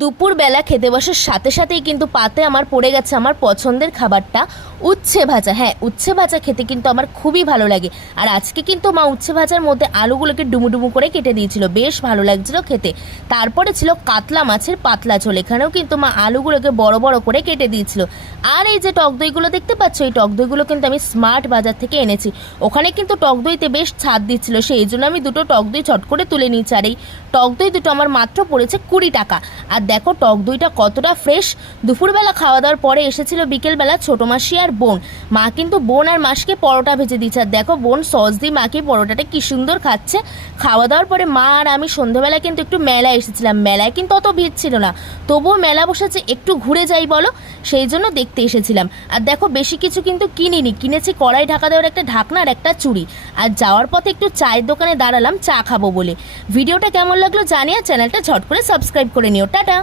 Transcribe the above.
দুপুরবেলা খেতে বসার সাথে সাথেই কিন্তু পাতে আমার পড়ে গেছে আমার পছন্দের খাবারটা উচ্ছে ভাজা। হ্যাঁ, উচ্ছে ভাজা খেতে কিন্তু আমার খুবই ভালো লাগে। আর আজকে কিন্তু মা উচ্ছে ভাজার মধ্যে আলুগুলোকে ডুমু করে কেটে দিয়েছিল, বেশ ভালো লাগছিল খেতে। তারপরে ছিল কাতলা মাছের পাতলা ঝোল, এখানেও কিন্তু মা আলুগুলোকে বড় বড় করে কেটে দিয়েছিল। আর এই যে টক দইগুলো দেখতে পাচ্ছ, এই টক দইগুলো কিন্তু আমি স্মার্ট বাজার থেকে এনেছি। ওখানে কিন্তু টক দইতে বেশ ছাদ দিচ্ছিল, সেই জন্য আমি দুটো টক দই ছট করে তুলে নিয়েছি। আর এই টক দই দুটো আমার মাত্র পড়েছে 20 টাকা। আর দেখো টক দইটা কতটা ফ্রেশ। দুপুরবেলা খাওয়া দাওয়ার পরে এসেছিল বিকেলবেলা ছোটো মাসি আর বোন। মা কিন্তু বোন আর মাসিকে পরোটা ভেজে দিচ্ছে। আর দেখো বোন সস দিয়ে মাকে পরোটাটা কি সুন্দর খাচ্ছে। খাওয়া দাওয়ার পরে মা আর আমি সন্ধ্যাবেলা কিন্তু একটু মেলায় এসেছিলাম। মেলায় কিন্তু অত ভিড় ছিল না, তবুও মেলা বসেছে, একটু ঘুরে যাই বলো, সেই জন্য দেখতে এসেছিলাম। আর দেখো বেশি কিছু কিন্তু কিনিনি, কিনেছি কড়াই ঢাকা দেওয়ার একটা ঢাকনা আর একটা চুড়ি। আর যাওয়ার পথে একটু চায়ের দোকানে দাঁড়ালাম চা খাবো বলে। ভিডিওটা কেমন লাগলো জানিয়ে চ্যানেলটা ঝট করে সাবস্ক্রাইব করে নিও। টাটা।